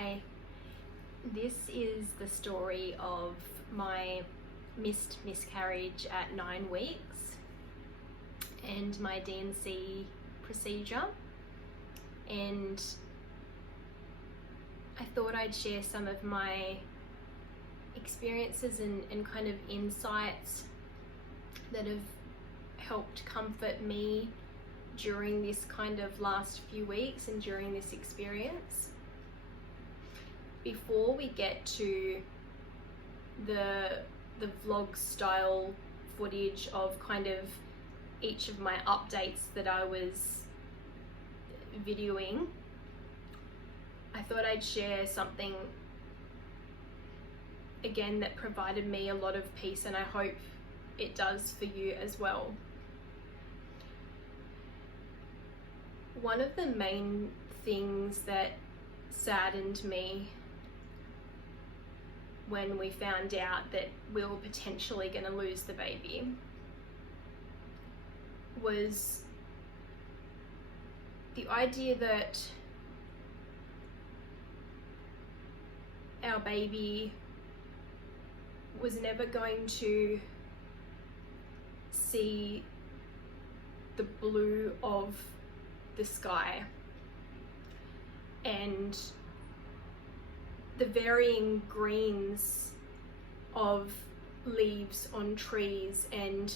Hi, this is the story of my missed miscarriage at 9 weeks and my D&C procedure, and I thought I'd share some of my experiences and kind of insights that have helped comfort me during this kind of last few weeks and during this experience. Before we get to the vlog style footage of kind of each of my updates that I was videoing, I thought I'd share something again that provided me a lot of peace, and I hope it does for you as well. One of the main things that saddened me when we found out that we were potentially going to lose the baby was the idea that our baby was never going to see the blue of the sky and the varying greens of leaves on trees, and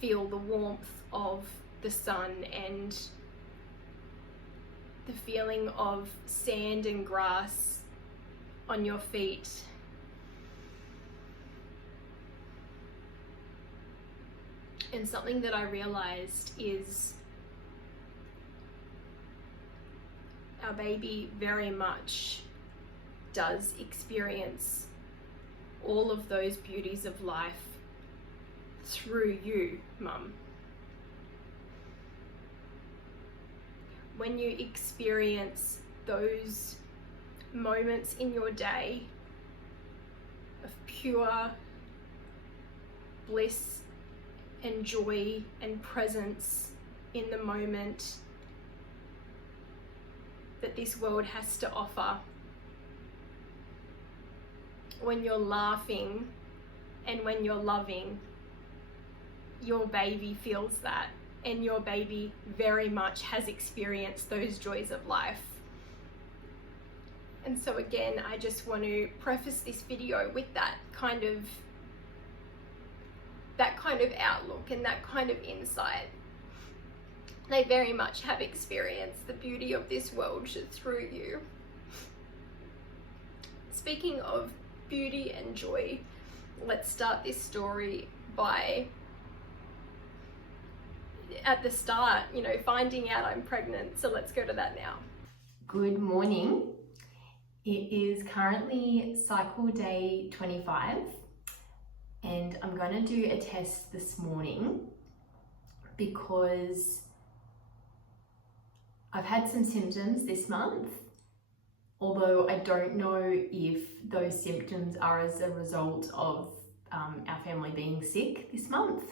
feel the warmth of the sun and the feeling of sand and grass on your feet. And something that I realized is our baby very much does experience all of those beauties of life through you, Mum. When you experience those moments in your day of pure bliss and joy and presence in the moment that this world has to offer, when you're laughing and when you're loving, your baby feels that, and your baby very much has experienced those joys of life. And so again, I just want to preface this video with that kind of outlook and that kind of insight. They very much have experienced the beauty of this world through you. Speaking of beauty and joy, let's start this story by, at the start, finding out I'm pregnant. So let's go to that now. Good morning. It is currently cycle day 25, and I'm going to do a test this morning because I've had some symptoms this month, although I don't know if those symptoms are as a result of our family being sick this month.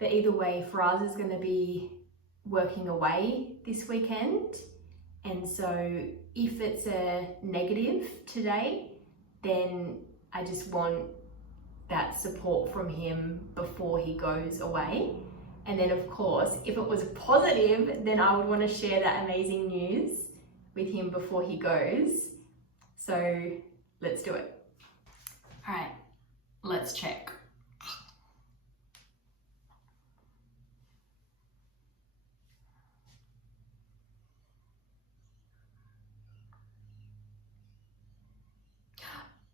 But either way, Faraz is going to be working away this weekend, and so if it's a negative today, then I just want that support from him before he goes away. And then of course, if it was positive, then I would want to share that amazing news with him before he goes. So let's do it. All right, let's check.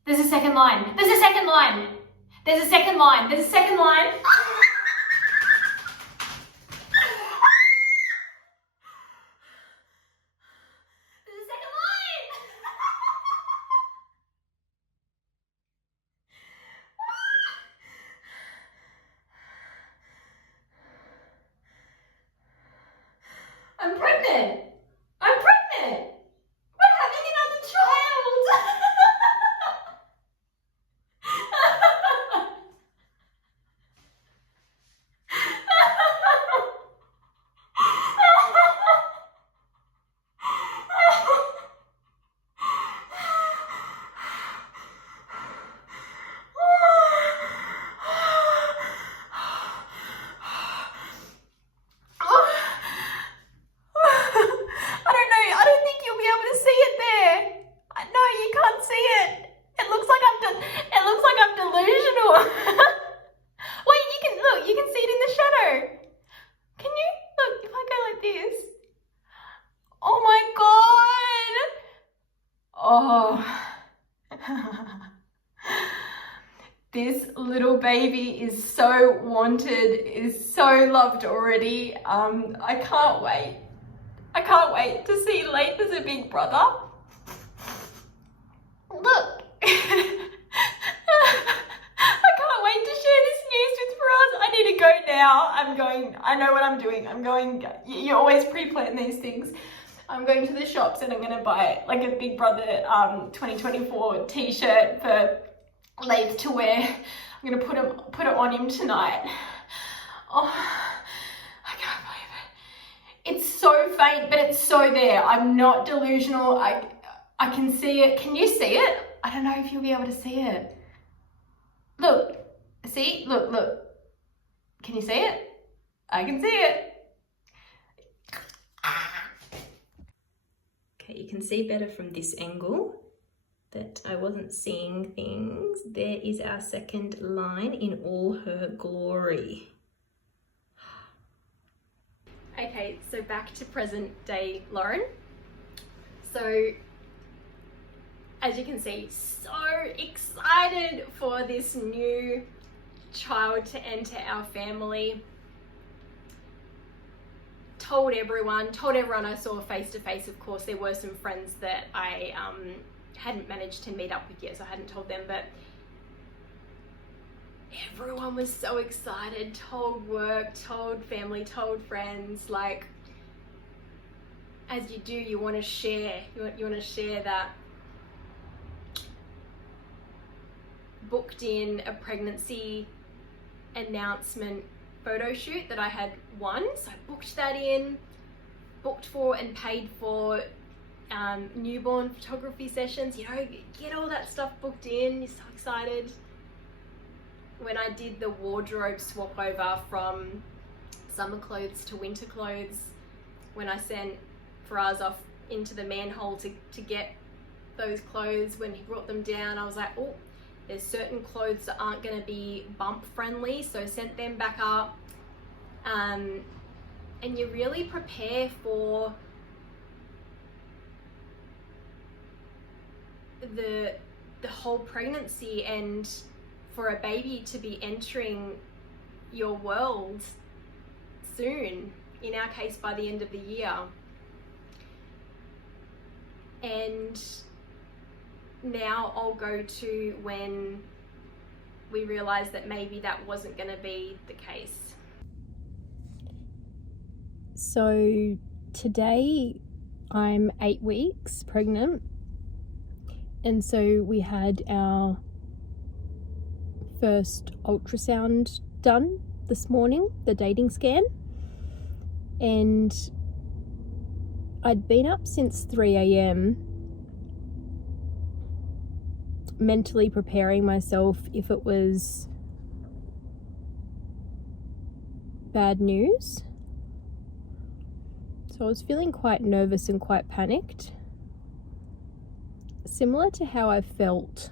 There's a second line. There's a second line. There's a second line. There's a second line. I'm pregnant. I'm pregnant. We're having another child. baby is so wanted, is so loved already. I can't wait. I can't wait to see Laith as a big brother. Look. I can't wait to share this news with Faraz. I need to go now. I know what I'm doing. You always pre-plan these things. I'm going to the shops and I'm going to buy like a Big Brother 2024 t-shirt for Laith to wear. I'm going to put it on him tonight. Oh, I can't believe it. It's so faint, but it's so there. I'm not delusional. I can see it. Can you see it? I don't know if you'll be able to see it. Look, see? Look. Can you see it? I can see it. Okay, you can see better from this angle that I wasn't seeing things. There is our second line in all her glory. Okay, so back to present day Lauren. So, as you can see, so excited for this new child to enter our family. Told everyone I saw face to face. Of course, there were some friends that I hadn't managed to meet up with yet, so I hadn't told them, but everyone was so excited. Told work, told family, told friends. Like, as you do, you want to share. You want to share that. Booked in a pregnancy announcement photo shoot that I had won, so I booked that in, booked for and paid for newborn photography sessions, get all that stuff booked in. You're so excited. When I did the wardrobe swap over from summer clothes to winter clothes, when I sent Faraz off into the manhole to get those clothes, when he brought them down, I was like, oh, there's certain clothes that aren't going to be bump friendly, so sent them back up. And you really prepare for the whole pregnancy and for a baby to be entering your world soon, in our case by the end of the year. And now I'll go to when we realised that maybe that wasn't going to be the case. So today I'm 8 weeks pregnant, and so we had our first ultrasound done this morning, the dating scan, and I'd been up since 3 a.m. mentally preparing myself if it was bad news. So I was feeling quite nervous and quite panicked, similar to how I felt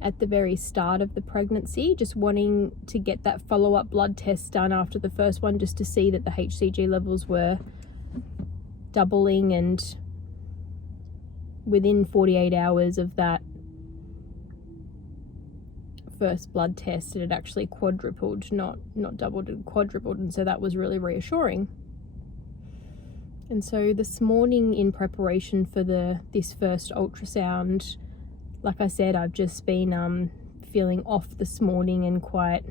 at the very start of the pregnancy, just wanting to get that follow-up blood test done after the first one, just to see that the HCG levels were doubling, and within 48 hours of that first blood test, it had actually quadrupled, not doubled, it quadrupled, and so that was really reassuring. And so this morning, in preparation for this first ultrasound, like I said, I've just been feeling off this morning and quite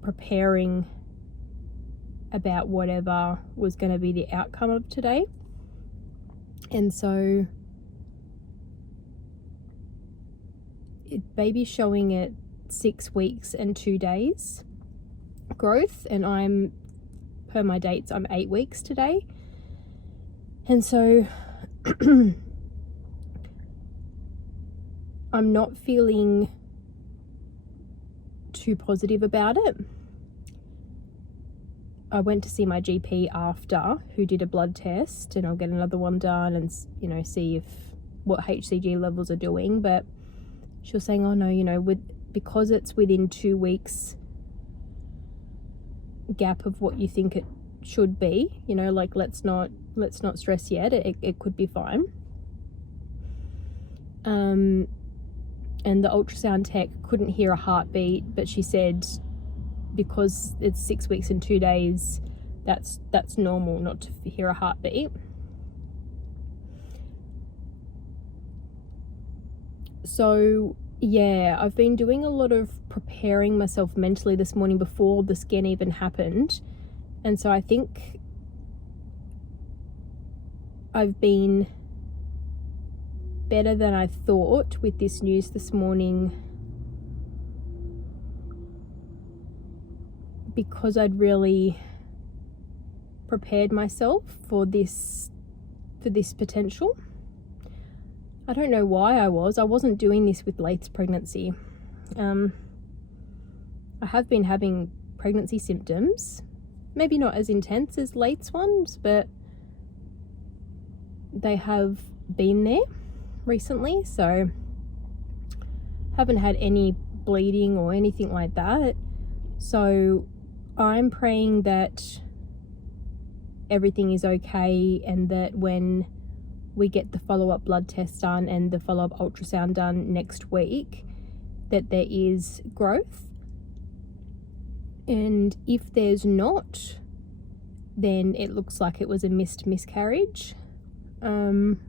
preparing about whatever was going to be the outcome of today. And so baby's showing at 6 weeks and 2 days growth, and I'm, per my dates, I'm 8 weeks today. And so I'm not feeling too positive about it. I went to see my GP after, who did a blood test, and I'll get another one done and see what HCG levels are doing. But she was saying, oh no, because it's within 2 weeks gap of what you think it should be, let's not stress yet, it could be fine. and the ultrasound tech couldn't hear a heartbeat, but she said because it's 6 weeks and 2 days, that's normal not to hear a heartbeat. So yeah, I've been doing a lot of preparing myself mentally this morning before the scan even happened, and so I think I've been better than I thought with this news this morning, because I'd really prepared myself for this potential. I don't know why I wasn't doing this with Laith's pregnancy. I have been having pregnancy symptoms, maybe not as intense as Laith's ones, but they have been there recently, so haven't had any bleeding or anything like that. So I'm praying that everything is okay, and that when we get the follow-up blood test done and the follow-up ultrasound done next week, that there is growth. And if there's not, then it looks like it was a miscarriage. And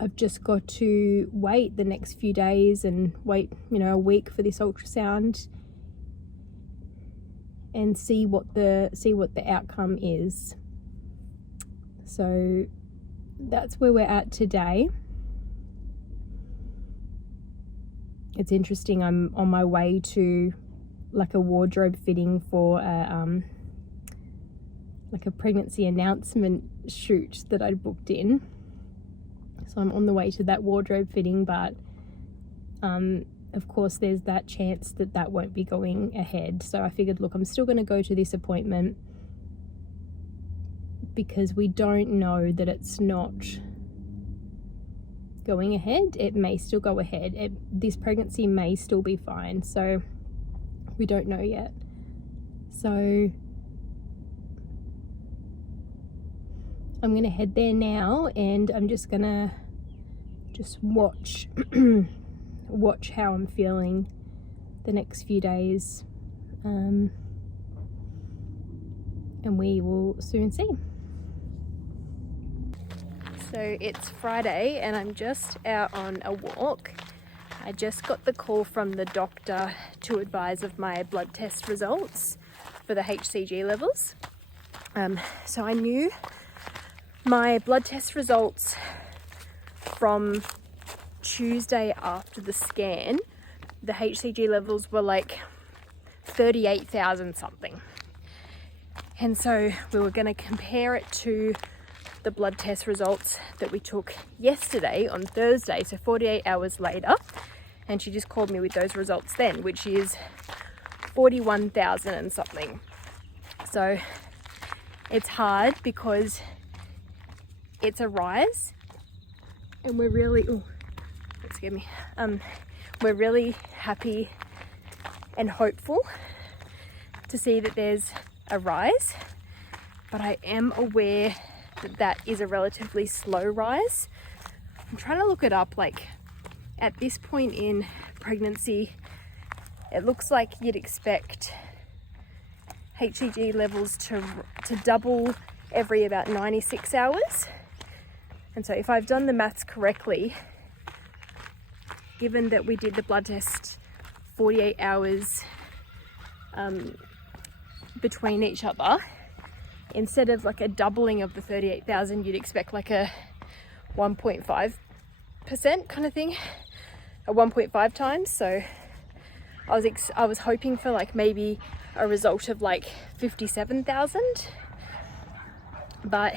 I've just got to wait the next few days and wait, a week for this ultrasound and see what the outcome is. So that's where we're at today. It's interesting, I'm on my way to like a wardrobe fitting for a pregnancy announcement shoot that I'd booked in. So I'm on the way to that wardrobe fitting, but of course there's that chance that won't be going ahead. So I figured, look, I'm still going to go to this appointment because we don't know that it's not going ahead. It may still go ahead. This pregnancy may still be fine. So we don't know yet. So I'm going to head there now, and I'm just going to watch watch how I'm feeling the next few days, and we will soon see. So it's Friday and I'm just out on a walk. I just got the call from the doctor to advise of my blood test results for the HCG levels. So I knew my blood test results from Tuesday after the scan. The HCG levels were like 38,000 something. And so we were going to compare it to the blood test results that we took yesterday on Thursday, so 48 hours later. And she just called me with those results then, which is 41,000 and something. So it's hard because it's a rise, and we're really, that scared me. We're really happy and hopeful to see that there's a rise, but I am aware that is a relatively slow rise. I'm trying to look it up. Like at this point in pregnancy, it looks like you'd expect HCG levels to double every about 96 hours. And so if I've done the maths correctly, given that we did the blood test 48 hours between each other, instead of like a doubling of the 38,000, you'd expect like a 1.5% kind of thing, a 1.5 times. So I was hoping for like maybe a result of like 57,000, but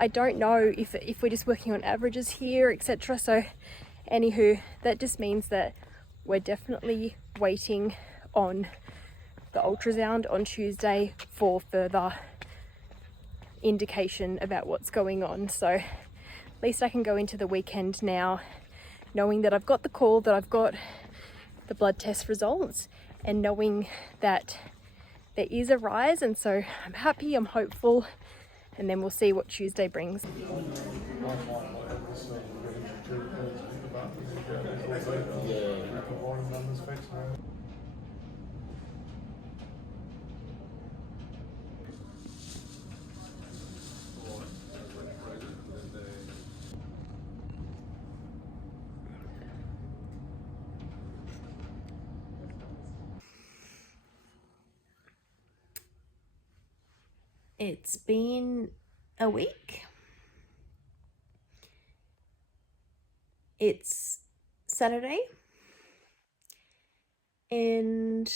I don't know if we're just working on averages here, etc. So anywho, that just means that we're definitely waiting on the ultrasound on Tuesday for further indication about what's going on. So at least I can go into the weekend now knowing that I've got the call, that I've got the blood test results, and knowing that there is a rise. And so I'm happy, I'm hopeful, and then we'll see what Tuesday brings. It's been a week. It's Saturday, and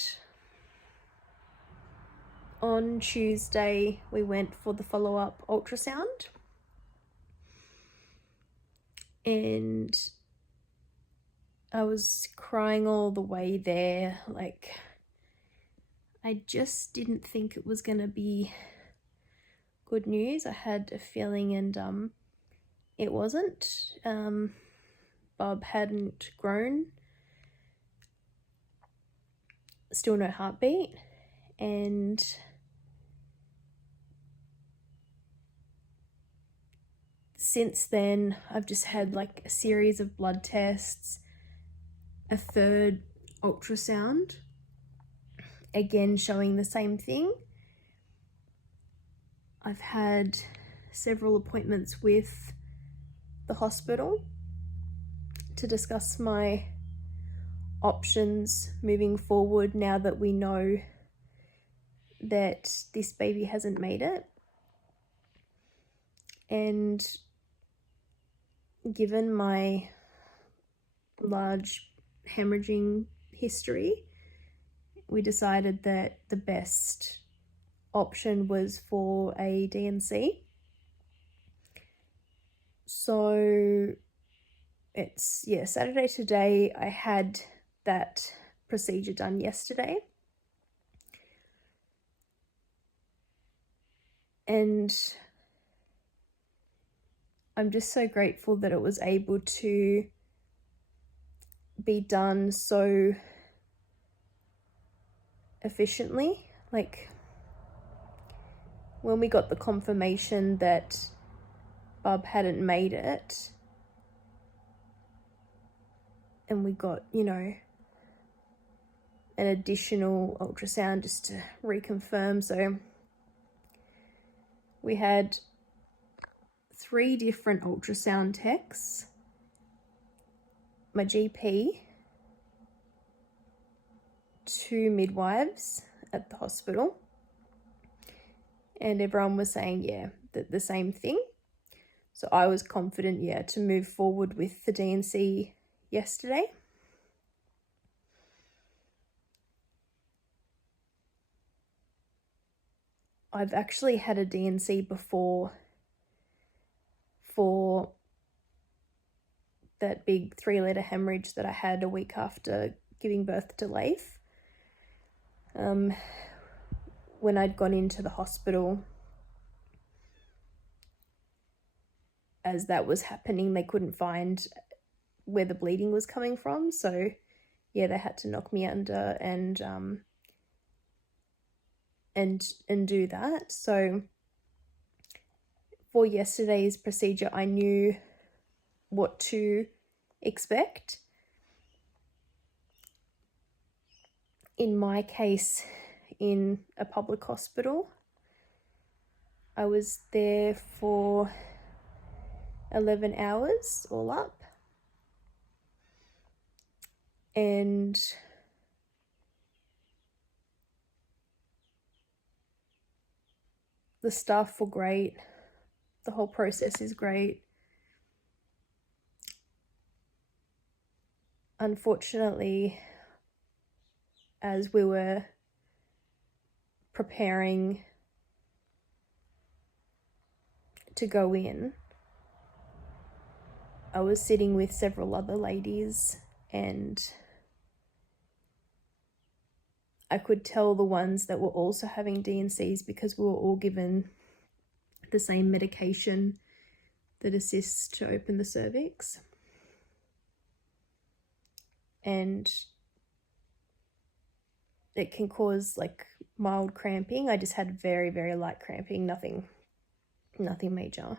on Tuesday we went for the follow-up ultrasound, and I was crying all the way there. Like, I just didn't think it was gonna be good news. I had a feeling, and it wasn't. Bob hadn't grown, still no heartbeat, and since then I've just had like a series of blood tests, a third ultrasound, again showing the same thing. I've had several appointments with the hospital to discuss my options moving forward now that we know that this baby hasn't made it. And given my large hemorrhaging history, we decided that the best option was for a D&C. So it's, Saturday today. I had that procedure done yesterday. And I'm just so grateful that it was able to be done so efficiently. Like, when we got the confirmation that Bub hadn't made it, and we got, an additional ultrasound just to reconfirm. So we had 3 different ultrasound techs, my GP, 2 midwives at the hospital, and everyone was saying, the same thing. So I was confident, to move forward with the D&C yesterday. I've actually had a D&C before for that big 3-litre hemorrhage that I had a week after giving birth to Leif. When I'd gone into the hospital, as that was happening, they couldn't find where the bleeding was coming from. So they had to knock me under and do that. So for yesterday's procedure, I knew what to expect. In my case, in a public hospital, I was there for 11 hours all up, and the staff were great. The whole process is great. Unfortunately, as we were preparing to go in, I was sitting with several other ladies, and I could tell the ones that were also having D&Cs, because we were all given the same medication that assists to open the cervix. And it can cause like mild cramping. I just had very, very light cramping, nothing nothing major.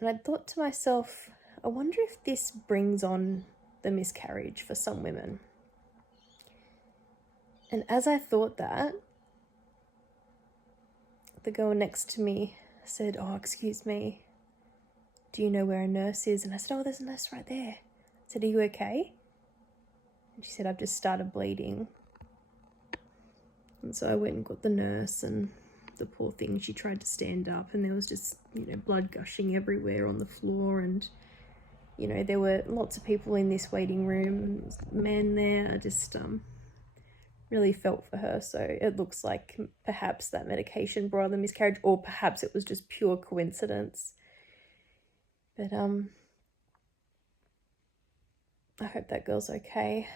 And I thought to myself, I wonder if this brings on the miscarriage for some women. And as I thought that, the girl next to me said, "Oh, excuse me, do you know where a nurse is?" And I said, "Oh, there's a nurse right there." I said, "Are you okay?" And she said, "I've just started bleeding." And so I went and got the nurse, and the poor thing, she tried to stand up, and there was just, blood gushing everywhere on the floor. And, there were lots of people in this waiting room, and there was a man there. I just really felt for her. So it looks like perhaps that medication brought on the miscarriage, or perhaps it was just pure coincidence. But I hope that girl's okay.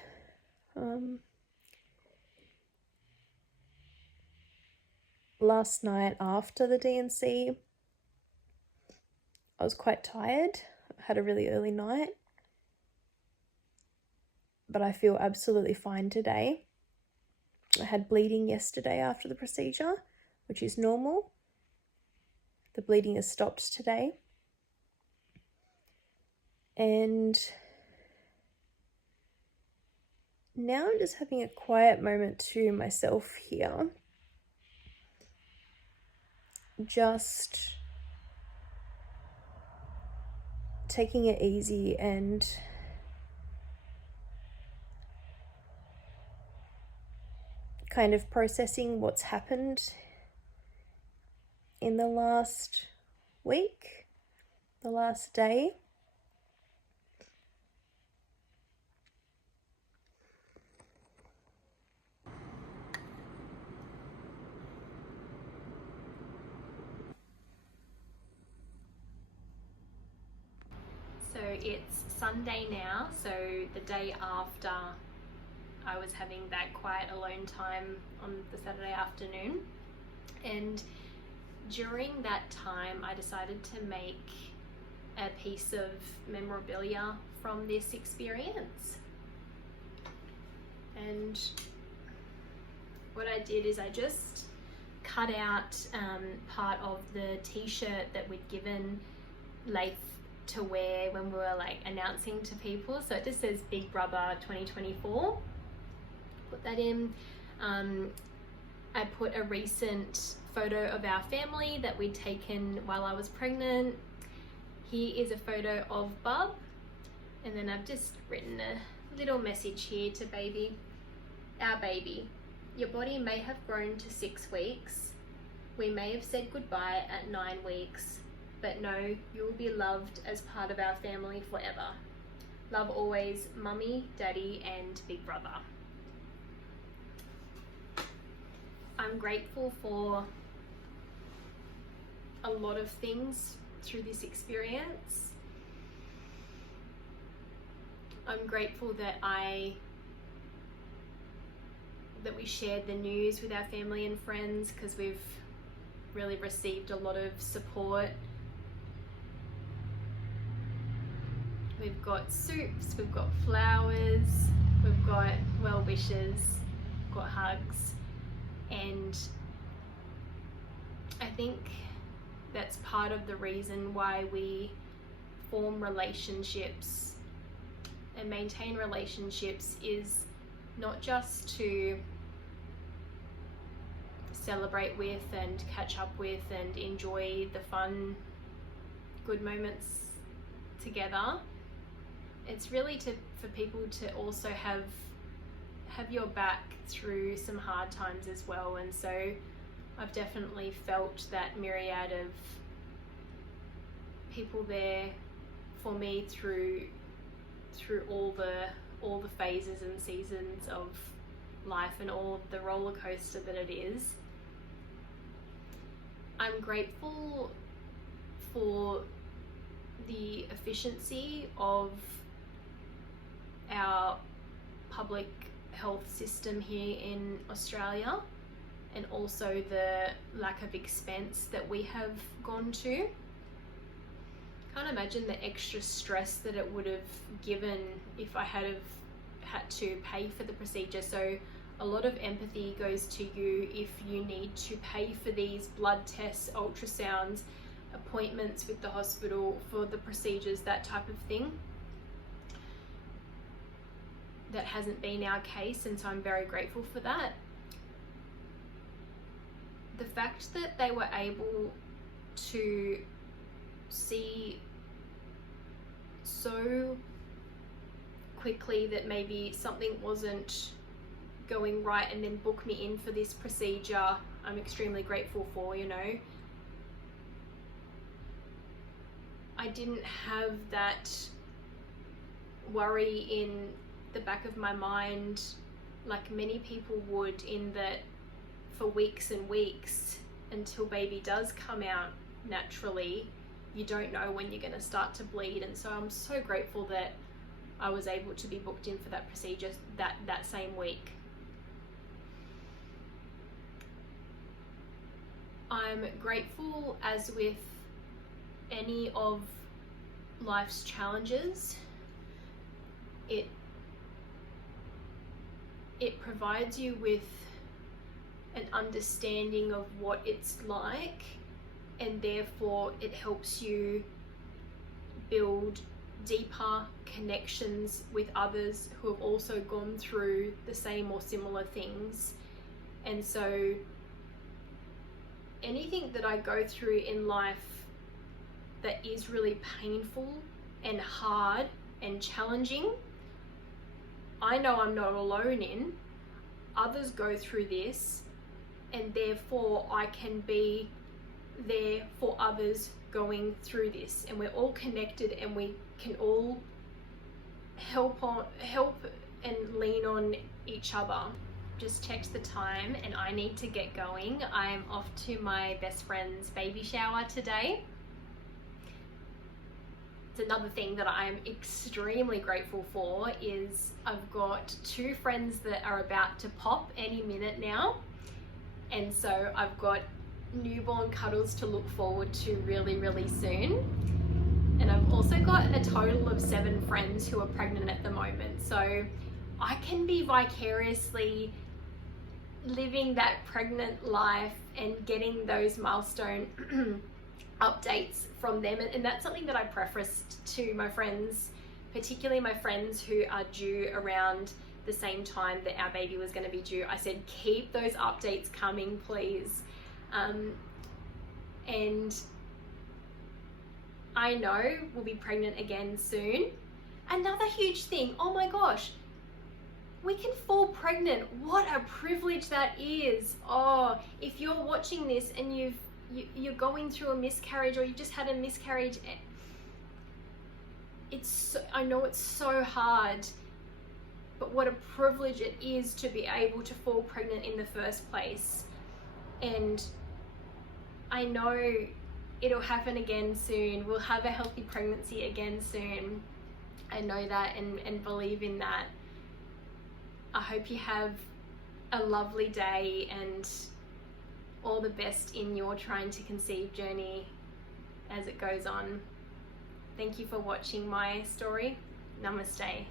Last night after the D&C, I was quite tired. I had a really early night, but I feel absolutely fine today. I had bleeding yesterday after the procedure, which is normal. The bleeding has stopped today. And now I'm just having a quiet moment to myself here. Just taking it easy and kind of processing what's happened in the last week, the last day. So it's Sunday now, so the day after I was having that quiet alone time on the Saturday afternoon. And during that time, I decided to make a piece of memorabilia from this experience. And what I did is I just cut out part of the t-shirt that we'd given Leif to wear when we were announcing to people. So it just says Big Brother 2024. Put that in. I put a recent photo of our family that we'd taken while I was pregnant. Here is a photo of Bub. And then I've just written a little message here to baby. Our baby. Your body may have grown to 6 weeks. We may have said goodbye at 9 weeks. But no, you will be loved as part of our family forever. Love always, Mummy, Daddy, and Big Brother. I'm grateful for a lot of things through this experience. I'm grateful that we shared the news with our family and friends, because we've really received a lot of support. We've got soups, we've got flowers, we've got well wishes, we've got hugs, and I think that's part of the reason why we form relationships and maintain relationships, is not just to celebrate with and catch up with and enjoy the fun, good moments together. It's really for people to also have your back through some hard times as well. And so I've definitely felt that myriad of people there for me through all the phases and seasons of life and all of the roller coaster that it is. I'm grateful for the efficiency of our public health system here in Australia, and also the lack of expense that we have gone to. Can't imagine the extra stress that it would have given if I had to pay for the procedure. So a lot of empathy goes to you if you need to pay for these blood tests, ultrasounds, appointments with the hospital for the procedures, that type of thing. That hasn't been our case, and so I'm very grateful for that. The fact that they were able to see so quickly that maybe something wasn't going right and then book me in for this procedure, I'm extremely grateful for, you know. I didn't have that worry in the back of my mind like many people would, in that for weeks and weeks until baby does come out naturally, you don't know when you're going to start to bleed. And so I'm so grateful that I was able to be booked in for that procedure that same week. I'm grateful, as with any of life's challenges, it provides you with an understanding of what it's like, and therefore it helps you build deeper connections with others who have also gone through the same or similar things. And so anything that I go through in life that is really painful and hard and challenging, I know I'm not alone in. Others go through this, and therefore I can be there for others going through this, and we're all connected, and we can all help and lean on each other. Just checked the time and I need to get going. I'm off to my best friend's baby shower today. It's another thing that I'm extremely grateful for is I've got 2 friends that are about to pop any minute now, and so I've got newborn cuddles to look forward to really, really soon. And I've also got a total of 7 friends who are pregnant at the moment, so I can be vicariously living that pregnant life and getting those milestone updates from them. And that's something that I prefaced to my friends, particularly my friends who are due around the same time that our baby was going to be due. I said, keep those updates coming, please. And I know we'll be pregnant again soon. Another huge thing, oh my gosh, we can fall pregnant. What a privilege that is. Oh, if you're watching this and you're going through a miscarriage, or you just had a miscarriage, I know it's so hard, but what a privilege it is to be able to fall pregnant in the first place. And I know it'll happen again soon. We'll have a healthy pregnancy again soon. I know that and believe in that. I hope you have a lovely day and all the best in your trying to conceive journey as it goes on. Thank you for watching my story. Namaste.